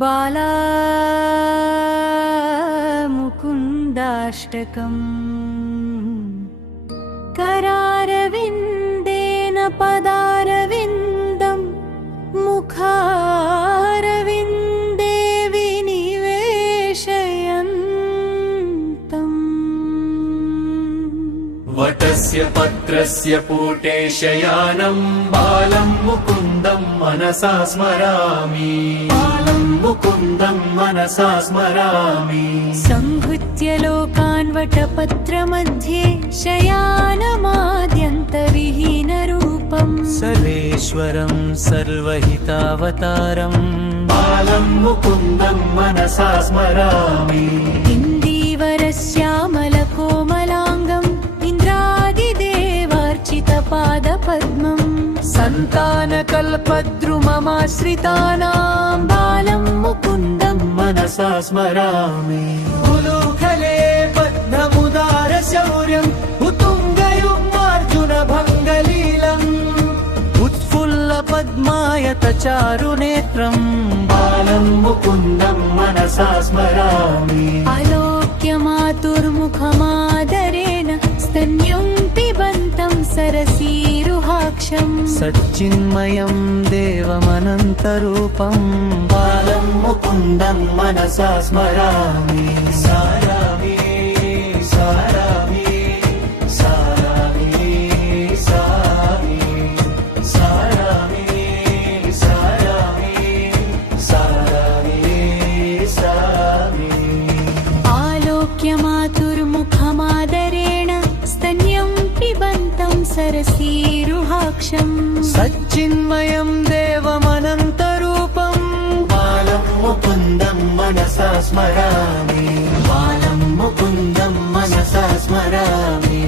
बाला मुकुन्दाष्टकम् करारविन्देन पदारविन्दं मुखारविन्दे विनिवेशयन्तम् वटस्य पत्रस्य पुटे शयानं बालं मुकुन्दं मनसा स्मरामि मुकुन्दं मनसा स्मरामि संहृत्य लोकान् वटपत्रमध्ये शयानमाद्यन्तविहीनरूपम् सर्वेश्वरं सर्वहितावतारं बालं मुकुन्दं मनसा स्मरामि इन्दीवरश्यामलकोमलाङ्गम् इन्द्रादिदेवार्चितपादपद्मम् सन्तानकल्पद्रुममाश्रितानां बालं मुकुन्दं मनसा स्मरामि उलूखले बद्धमुदारशौर्यम् उत्तुङ्गयुग्मार्जुनभङ्गलीलम् उत्फुल्लपद्मायतचारुनेत्रम् बालं मुकुन्दं मनसा स्मरामि आलोक्यमातुर्मुखमादरेण स्तन्यं पिबन्तं सरसीरुहाक्षम् सच्चिन्मयं देवमनन्तरूपं बालं मुकुन्दं मनसा स्मरामि सारामि सारामि सारामि सारामि सारामि सारामि सारामि आलोक्यमातुर्मुखमादरेण स्तन्यं पिबन्तं सरसीरुहाक्षम् सच्चिन्मयं देवमनन्तरूपं बालं मुकुन्दं मनसा स्मरामि बालं मुकुन्दं मनसा स्मरामि